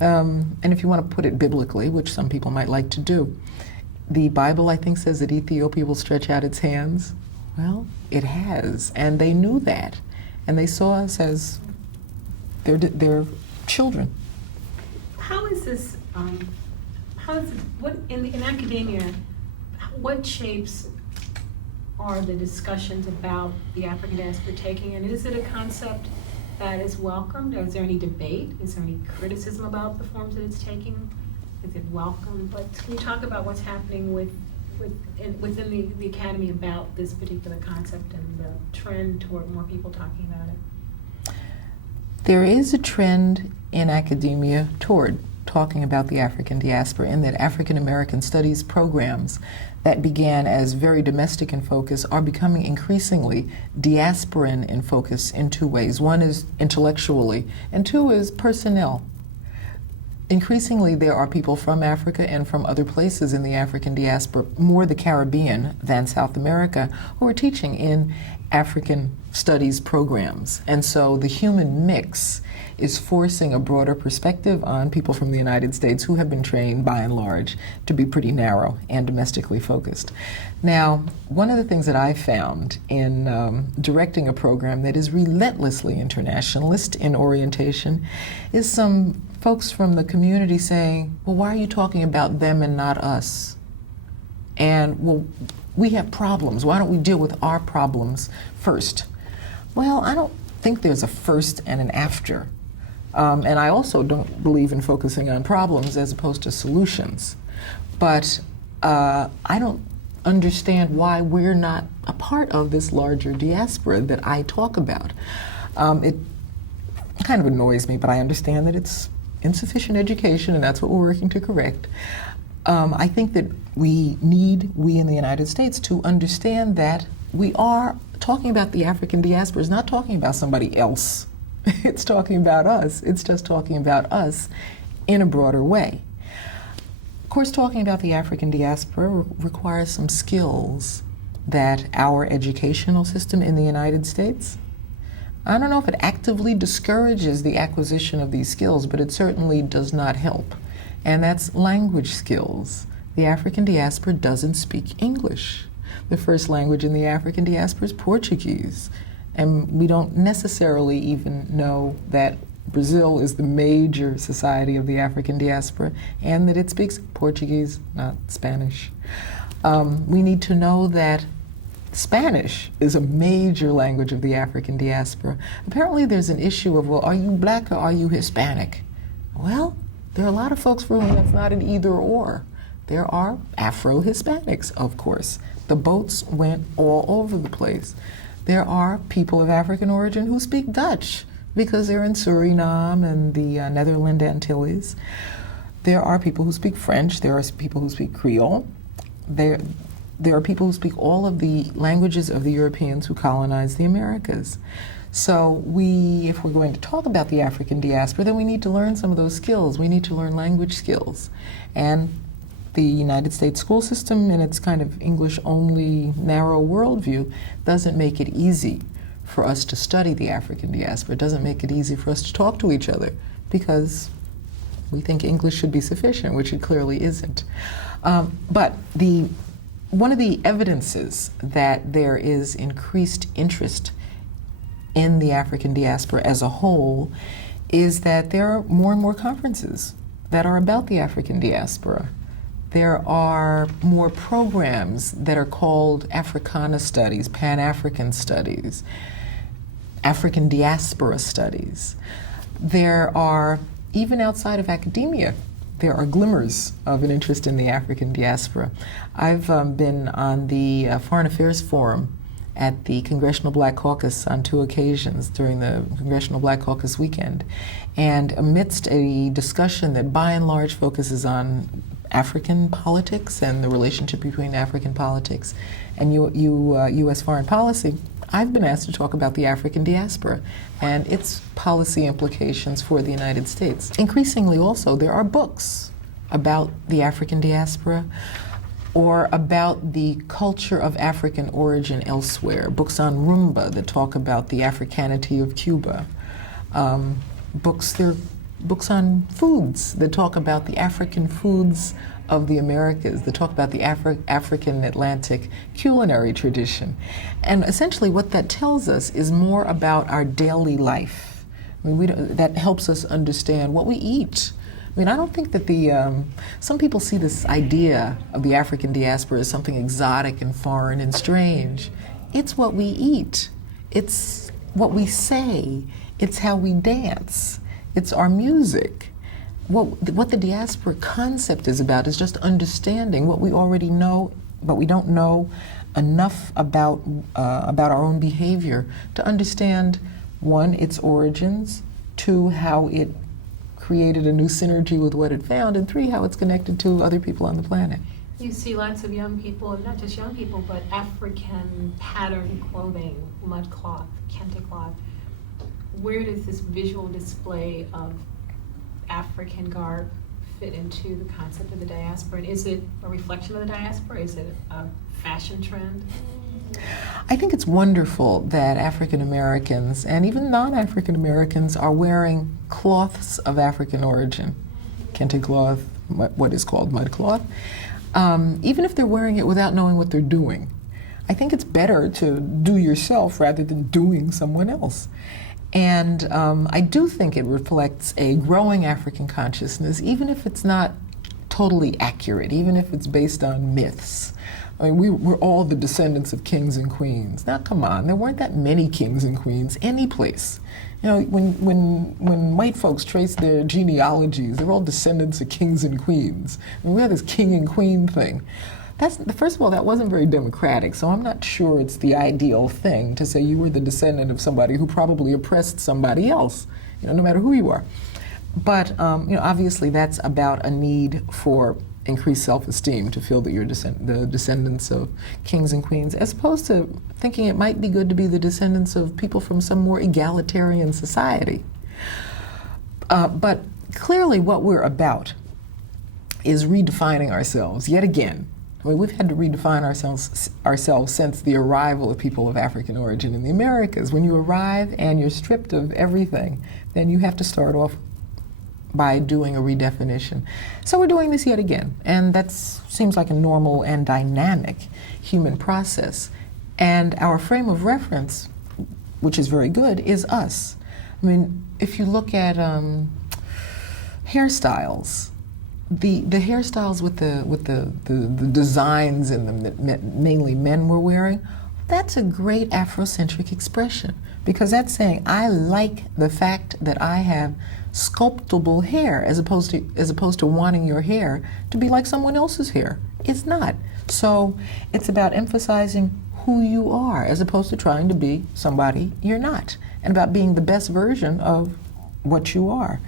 And if you want to put it biblically, which some people might like to do, the Bible, I think, says that Ethiopia will stretch out its hands. Well, it has, and they knew that. And they saw us as their children. How is this, in academia, what shapes are the discussions about the African diaspora taking? And is it a concept that is welcomed? Or is there any debate? Is there any criticism about the forms that it's taking? Is it welcome? But can you talk about what's happening within the academy about this particular concept and the trend toward more people talking about it? There is a trend in academia toward talking about the African diaspora, in that African American studies programs that began as very domestic in focus are becoming increasingly diasporan in focus in two ways. One is intellectually, and two is personnel. Increasingly, there are people from Africa and from other places in the African diaspora, more the Caribbean than South America, who are teaching in African studies programs. And so the human mix is forcing a broader perspective on people from the United States who have been trained, by and large, to be pretty narrow and domestically focused. Now, one of the things that I found in directing a program that is relentlessly internationalist in orientation is some folks from the community saying, well, why are you talking about them and not us? And, well, we have problems. Why don't we deal with our problems first? Well, I don't think there's a first and an after. And I also don't believe in focusing on problems as opposed to solutions. But I don't understand why we're not a part of this larger diaspora that I talk about. It kind of annoys me, but I understand that it's insufficient education, and that's what we're working to correct. I think that we in the United States, to understand that we are talking about the African diaspora is not talking about somebody else. It's talking about us. It's just talking about us in a broader way. Of course, talking about the African diaspora requires some skills that our educational system in the United States, I don't know if it actively discourages the acquisition of these skills, but it certainly does not help. And that's language skills. The African diaspora doesn't speak English. The first language in the African diaspora is Portuguese. And we don't necessarily even know that Brazil is the major society of the African diaspora and that it speaks Portuguese, not Spanish. We need to know that Spanish is a major language of the African diaspora. Apparently there's an issue of, well, are you black or are you Hispanic? Well, there are a lot of folks for whom that's not an either or. There are Afro-Hispanics, of course. The boats went all over the place. There are people of African origin who speak Dutch because they're in Suriname and the Netherlands Antilles. There are people who speak French. There are people who speak Creole. There are people who speak all of the languages of the Europeans who colonized the Americas. So if we're going to talk about the African diaspora, then we need to learn some of those skills. We need to learn language skills. And the United States school system, in its kind of English-only narrow worldview, doesn't make it easy for us to study the African diaspora. It doesn't make it easy for us to talk to each other because we think English should be sufficient, which it clearly isn't. But one of the evidences that there is increased interest in the African diaspora as a whole is that there are more and more conferences that are about the African diaspora. There are more programs that are called Africana Studies, Pan-African Studies, African Diaspora Studies. There are, even outside of academia, there are glimmers of an interest in the African diaspora. I've been on the Foreign Affairs Forum at the Congressional Black Caucus on 2 occasions during the Congressional Black Caucus weekend. And amidst a discussion that by and large focuses on African politics and the relationship between African politics and U.S. foreign policy, I've been asked to talk about the African diaspora and its policy implications for the United States. Increasingly also, there are books about the African diaspora or about the culture of African origin elsewhere, books on Rumba that talk about the Africanity of Cuba, there are books on foods that talk about the African foods of the Americas, that talk about the African Atlantic culinary tradition. And essentially what that tells us is more about our daily life. I mean, that helps us understand what we eat. I mean, I don't think that some people see this idea of the African diaspora as something exotic and foreign and strange. It's what we eat. It's what we say. It's how we dance. It's our music. What the diaspora concept is about is just understanding what we already know, but we don't know enough about our own behavior to understand, 1, its origins, 2, how it created a new synergy with what it found, and 3, how it's connected to other people on the planet. You see lots of young people, and not just young people, but African pattern clothing, mud cloth, kente cloth. Where does this visual display of African garb fit into the concept of the diaspora? And is it a reflection of the diaspora? Is it a fashion trend? I think it's wonderful that African Americans and even non-African Americans are wearing cloths of African origin, kente cloth, what is called mud cloth, even if they're wearing it without knowing what they're doing. I think it's better to do yourself rather than doing someone else. And I do think it reflects a growing African consciousness, even if it's not totally accurate, even if it's based on myths. I mean, we're all the descendants of kings and queens. Now, come on, there weren't that many kings and queens any place. You know, when white folks trace their genealogies, they're all descendants of kings and queens. And we have this king and queen thing. First of all, that wasn't very democratic, so I'm not sure it's the ideal thing to say you were the descendant of somebody who probably oppressed somebody else, you know, no matter who you are. But you know, obviously that's about a need for increased self-esteem, to feel that you're the descendants of kings and queens, as opposed to thinking it might be good to be the descendants of people from some more egalitarian society. But clearly what we're about is redefining ourselves yet again. I mean, we've had to redefine ourselves since the arrival of people of African origin in the Americas. When you arrive and you're stripped of everything, then you have to start off by doing a redefinition. So we're doing this yet again, and that seems like a normal and dynamic human process. And our frame of reference, which is very good, is us. I mean, if you look at hairstyles, the hairstyles with the designs in them that mainly men were wearing, that's a great Afrocentric expression, because that's saying I like the fact that I have sculptable hair as opposed to wanting your hair to be like someone else's hair. It's not. So it's about emphasizing who you are as opposed to trying to be somebody you're not, and about being the best version of what you are.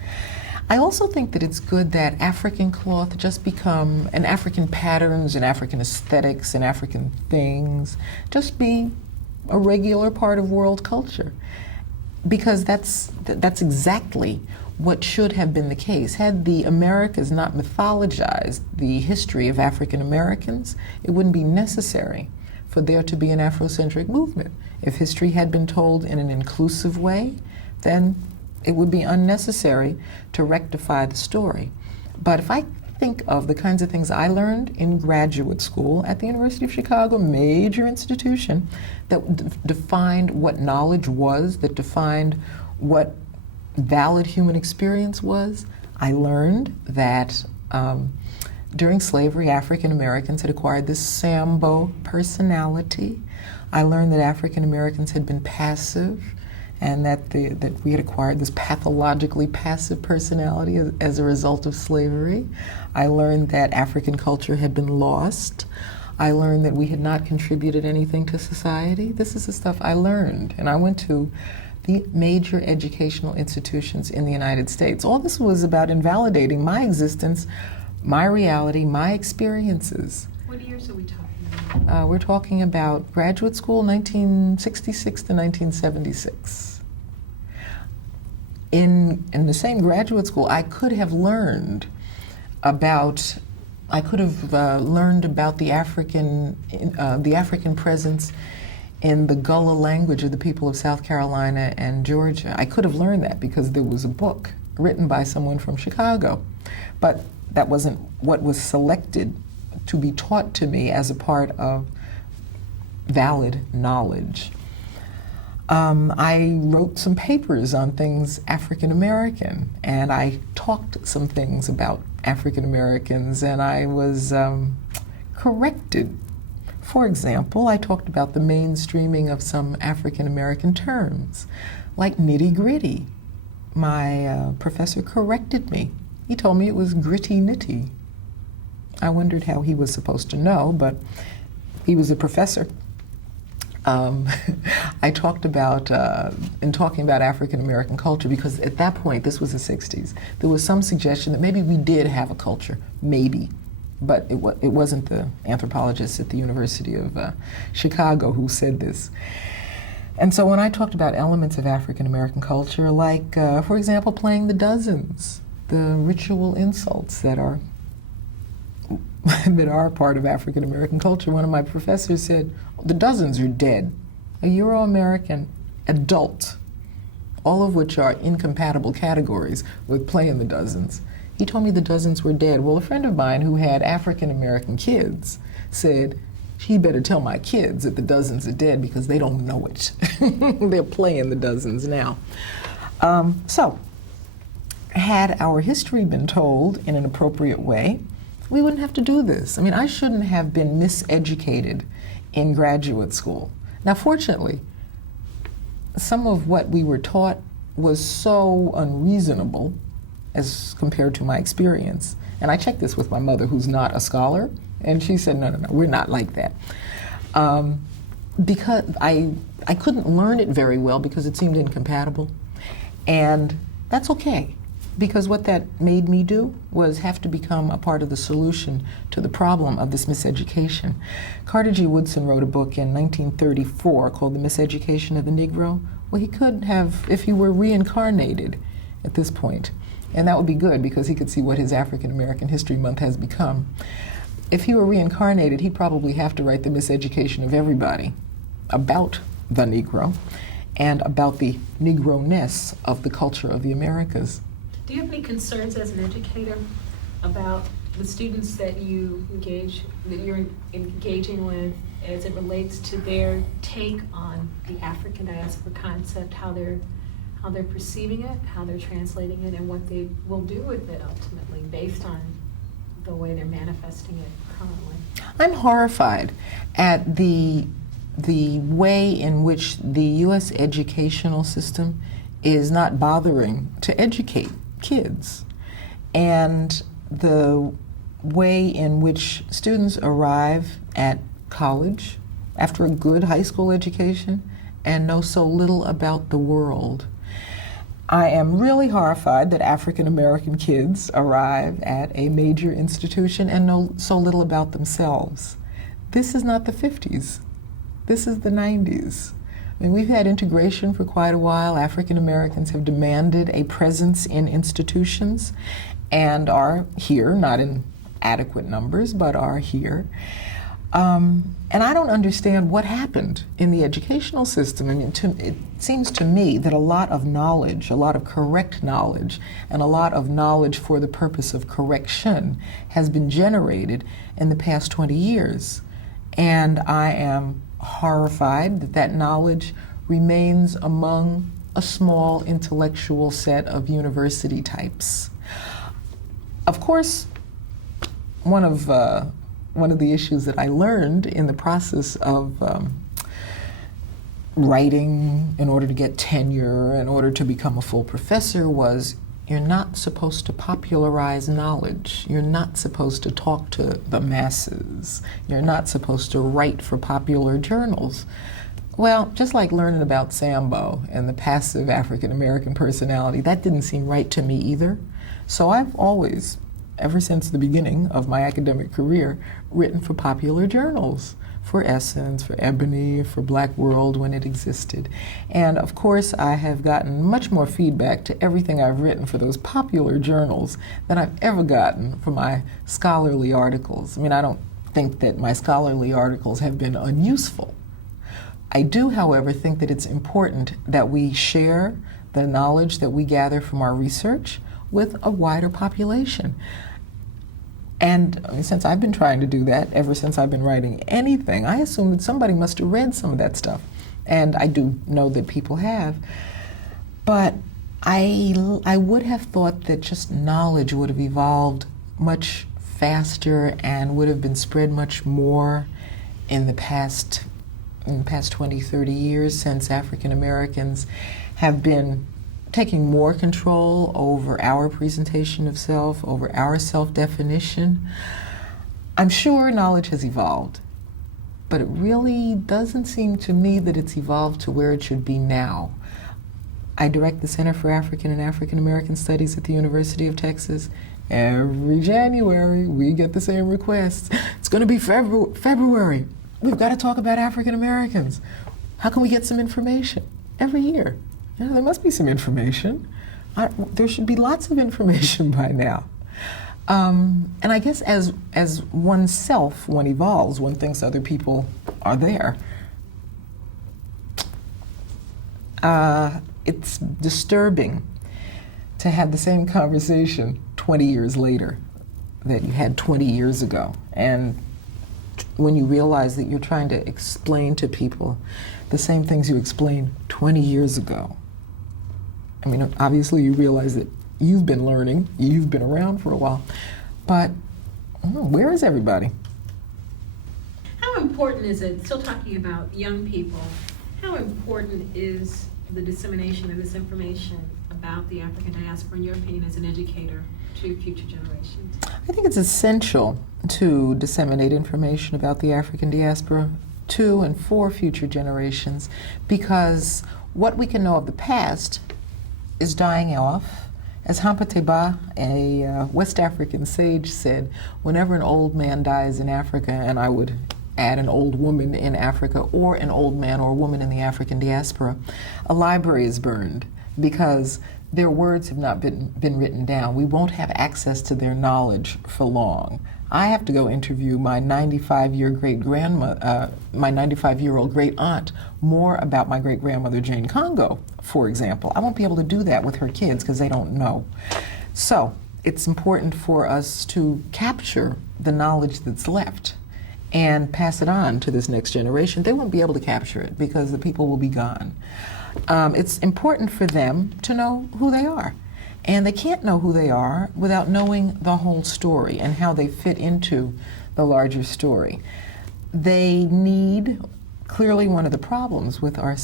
I also think that it's good that African cloth just become, and African patterns and African aesthetics and African things just be a regular part of world culture, because that's exactly what should have been the case. Had the Americas not mythologized the history of African Americans, it wouldn't be necessary for there to be an Afrocentric movement. If history had been told in an inclusive way, then it would be unnecessary to rectify the story. But if I think of the kinds of things I learned in graduate school at the University of Chicago, major institution, that defined what knowledge was, that defined what valid human experience was, I learned that during slavery, African Americans had acquired this Sambo personality. I learned that African Americans had been passive, and that we had acquired this pathologically passive personality as a result of slavery. I learned that African culture had been lost. I learned that we had not contributed anything to society. This is the stuff I learned, and I went to the major educational institutions in the United States. All this was about invalidating my existence, my reality, my experiences. What years are we talking about? We're talking about graduate school, 1966 to 1976. In the same graduate school, I could have learned about the African presence in the Gullah language of the people of South Carolina and Georgia. I could have learned that because there was a book written by someone from Chicago, but that wasn't what was selected to be taught to me as a part of valid knowledge. I wrote some papers on things African American, and I talked some things about African Americans, and I was corrected. For example, I talked about the mainstreaming of some African American terms, like nitty-gritty. My professor corrected me. He told me it was gritty-nitty. I wondered how he was supposed to know, but he was a professor. I talked about, in talking about African American culture, because at that point, this was the 60s, there was some suggestion that maybe we did have a culture, maybe, but it wasn't the anthropologists at the University of Chicago who said this. And so when I talked about elements of African American culture, like, for example, playing the dozens, the ritual insults that are part of African American culture, one of my professors said, the dozens are dead. A Euro-American adult, all of which are incompatible categories with playing the dozens. He told me the dozens were dead. Well, a friend of mine who had African American kids said, he better tell my kids that the dozens are dead because they don't know it. They're playing the dozens now. So, had our history been told in an appropriate way, we wouldn't have to do this. I mean, I shouldn't have been miseducated in graduate school. Now, fortunately, some of what we were taught was so unreasonable as compared to my experience. And I checked this with my mother, who's not a scholar, and she said, no, we're not like that. Because I couldn't learn it very well because it seemed incompatible. And that's okay, because what that made me do was have to become a part of the solution to the problem of this miseducation. Carter G. Woodson wrote a book in 1934 called The Miseducation of the Negro. Well, he could have, if he were reincarnated at this point, and that would be good because he could see what his African American History Month has become. If he were reincarnated, he'd probably have to write the miseducation of everybody about the Negro and about the Negro-ness of the culture of the Americas. Do you have any concerns as an educator about the students that you're engaging with as it relates to their take on the African diaspora concept, how they're perceiving it, how they're translating it, and what they will do with it ultimately based on the way they're manifesting it currently? I'm horrified at the way in which the U.S. educational system is not bothering to educate kids, and the way in which students arrive at college after a good high school education and know so little about the world. I am really horrified that African American kids arrive at a major institution and know so little about themselves. This is not the 50s. This is the 90s. I mean, we've had integration for quite a while. African Americans have demanded a presence in institutions and are here, not in adequate numbers, but are here. And I don't understand what happened in the educational system. I mean, it seems to me that a lot of knowledge, a lot of correct knowledge, and a lot of knowledge for the purpose of correction has been generated in the past 20 years. And I am horrified that that knowledge remains among a small intellectual set of university types. Of course, one of the issues that I learned in the process of writing in order to get tenure, in order to become a full professor, was you're not supposed to popularize knowledge. You're not supposed to talk to the masses. You're not supposed to write for popular journals. Well, just like learning about Sambo and the passive African American personality, that didn't seem right to me either. So I've always, ever since the beginning of my academic career, written for popular journals, for Essence, for Ebony, for Black World when it existed. And of course, I have gotten much more feedback to everything I've written for those popular journals than I've ever gotten for my scholarly articles. I mean, I don't think that my scholarly articles have been unuseful. I do, however, think that it's important that we share the knowledge that we gather from our research with a wider population. And I mean, since I've been trying to do that ever since I've been writing anything, I assume that somebody must have read some of that stuff. And I do know that people have. But I would have thought that just knowledge would have evolved much faster and would have been spread much more in the past 20, 30 years, since African Americans have been taking more control over our presentation of self, over our self-definition. I'm sure knowledge has evolved, but it really doesn't seem to me that it's evolved to where it should be now. I direct the Center for African and African American Studies at the University of Texas. Every January, we get the same requests. It's going to be February. We've got to talk about African Americans. How can we get some information? Every year. You know, there must be some information. There should be lots of information by now. And I guess as oneself, one evolves, one thinks other people are there. It's disturbing to have the same conversation 20 years later that you had 20 years ago. And when you realize that you're trying to explain to people the same things you explained 20 years ago. I mean, obviously you realize that you've been learning, you've been around for a while, but where is everybody? How important is it, still talking about young people, how important is the dissemination of this information about the African diaspora, in your opinion, as an educator to future generations? I think it's essential to disseminate information about the African diaspora to and for future generations, because what we can know of the past is dying off. As Hampateba, a West African sage, said, whenever an old man dies in Africa, and I would add an old woman in Africa, or an old man or woman in the African diaspora, a library is burned because their words have not been written down. We won't have access to their knowledge for long. I have to go interview my 95-year-old great aunt more about my great-grandmother Jane Congo, for example. I won't be able to do that with her kids because they don't know. So it's important for us to capture the knowledge that's left and pass it on to this next generation. They won't be able to capture it because the people will be gone. It's important for them to know who they are. And they can't know who they are without knowing the whole story and how they fit into the larger story. They need, clearly one of the problems with our